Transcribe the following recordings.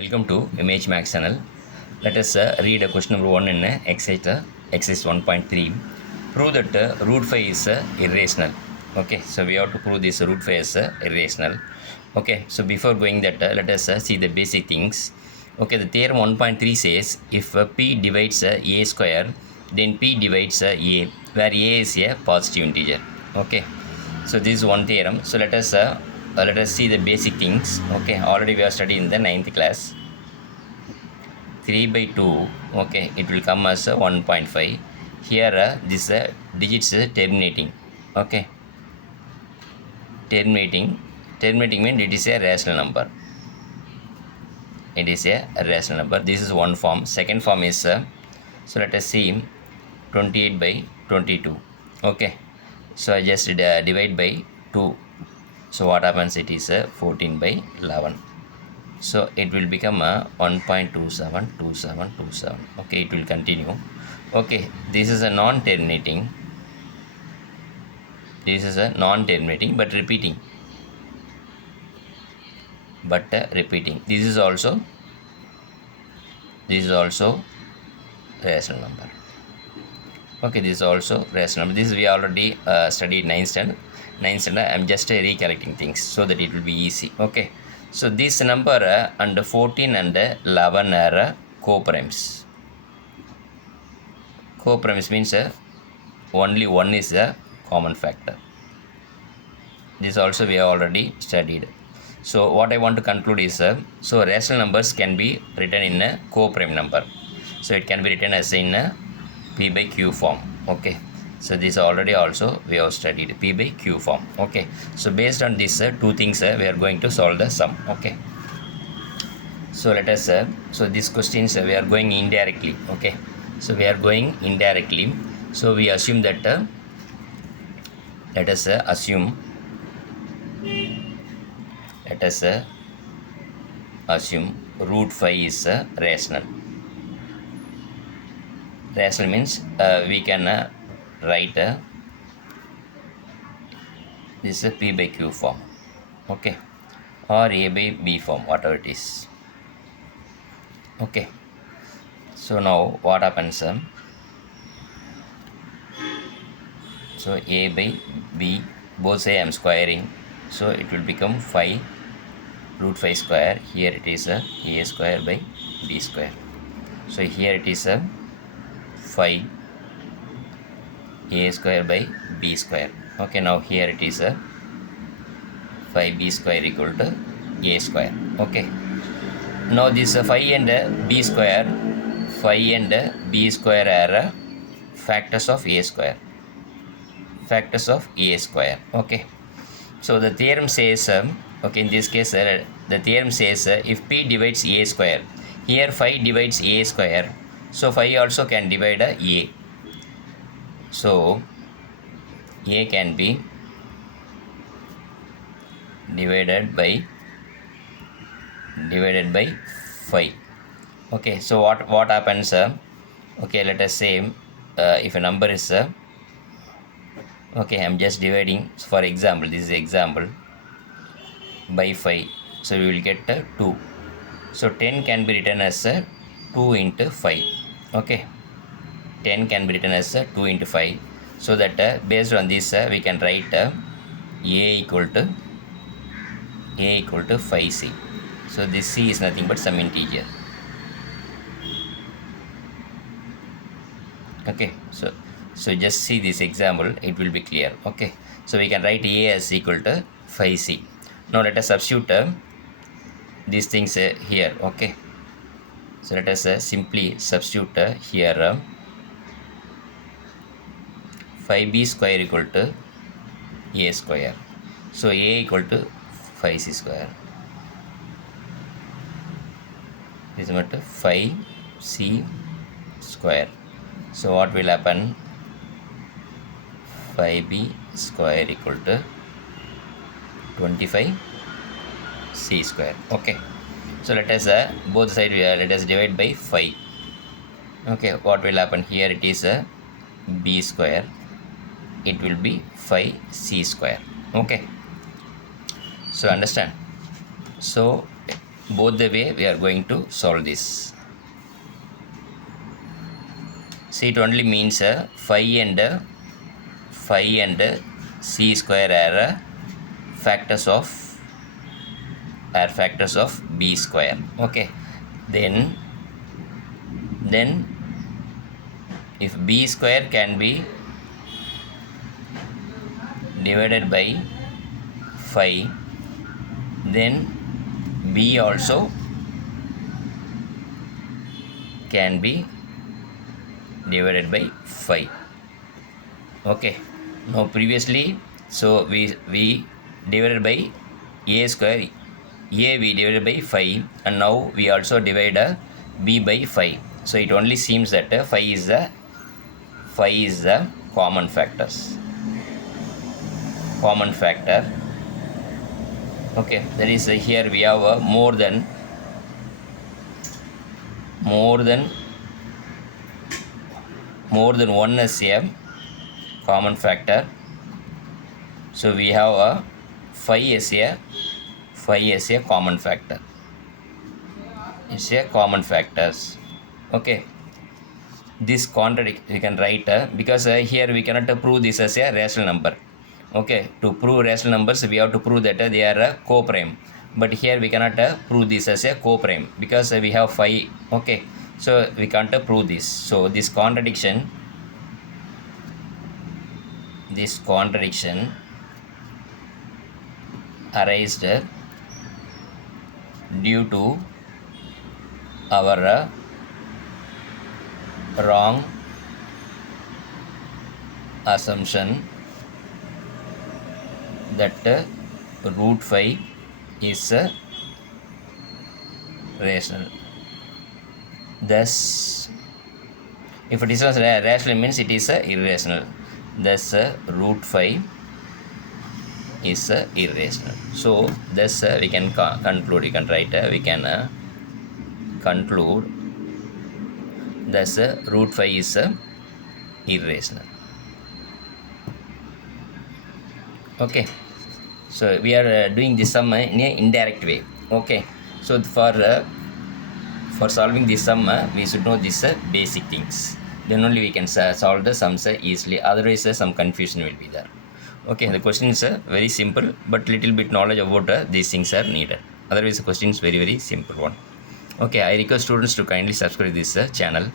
Welcome to Image Max channel. Let us read question number 1 in exercise 1.3. Prove that root 5 is irrational. Okay, so we have to prove this root 5 is irrational. Okay, so before going that, let us see the basic things. Okay, the theorem 1.3 says if p divides a square, then p divides a, where a is a positive integer. Okay, so this is one theorem. So let us see the basic things. Okay, already we have studied in the 9th class. 3 by 2, okay, it will come as 1.5. Here this digits terminating. Okay, terminating means it is a rational number. It is a rational number. This is one form. Second form is so let us see 28 by 22. Okay, so I just divide by 2. So what happens? It is 14 by 11. So it will become 1.272727. Okay, it will continue. Okay, this is a non-terminating. This is a non-terminating but repeating. Repeating. This is also rational number. Okay, this is also rational number. This we already studied 9th standard. I'm just recollecting things so that it will be easy. Okay, so this number and 14 and 11 are co-primes. Co-primes means only one is a common factor. This also we have already studied. So what I want to conclude is so rational numbers can be written in a co-prime number. So it can be written as in a p by q form. Okay, so this already also we have studied p by q form. Okay, so based on these two things we are going to solve the sum. Okay, so let us so these questions we are going indirectly. Okay, so we are going indirectly. So we assume that let us assume root 5 is rational. Rational means we can write this is p by q form. Okay, or a by b form, whatever it is. Okay, so now what happens? So a by b, both say I am squaring, so it will become 5 root 5 square. Here it is a square by b square. So here it is a 5 a square by b square. Okay, now here it is a 5b square equal to a square. Okay, now this 5 and b square are factors of a square. Okay, so the theorem says okay, in this case the theorem says if p divides a square, here 5 divides a square, so 5 also can divide a. So a can be divided by 5. Okay, so what happens? Okay, let us say if a number is okay, I'm just dividing, for example, this is example, by 5, so we will get 2. So 10 can be written as 2 into 5. Okay, 10 can be written as 2 into 5. So that based on this we can write a equal to 5c. So this c is nothing but some integer. Okay, so just see this example, it will be clear. Okay, so we can write a as equal to 5c. Now let us substitute these things here. Okay, so let us simply substitute here 5b square equal to a square. So a equal to 5c square. This is what 5c square. So what will happen? 5b square equal to 25c square. Okay, so let us both sides let us divide by 5. Okay, what will happen? Here it is b square, it will be 5c square. Okay, so understand. So both the way we are going to solve this. See, it only means 5 and c square factors of factors of b square. Okay, then if b square can be divided by 5, then b also can be divided by 5. Okay, now previously, so we divided by a square, a we divided by 5, and now we also divide b by 5. So it only seems that 5 is the common factor. Okay, that is here we have more than one as a common factor. So we have 5 as a common factor. It's a common factors. Okay, this contradict we can write because here we cannot prove this as a rational number. Okay, to prove rational numbers we have to prove that they are co-prime, but here we cannot prove this as a co-prime because we have 5. Okay, so we can't prove this. So this contradiction arised due to our wrong assumption that root 5 is rational. Thus, if it is not rational means it is irrational. Thus, root 5 is irrational. So, thus we can conclude. We can write. We can conclude. Thus, root 5 is irrational. Okay, so we are doing this sum in an indirect way. Okay, so for solving this sum we should know these basic things, then only we can solve the sums easily, otherwise some confusion will be there. Okay, the question is very simple, but little bit knowledge about these things are needed, otherwise the question is very simple one. Okay, I request students to kindly subscribe this channel.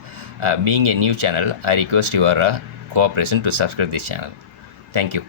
Being a new channel, I request your cooperation to subscribe this channel. Thank you.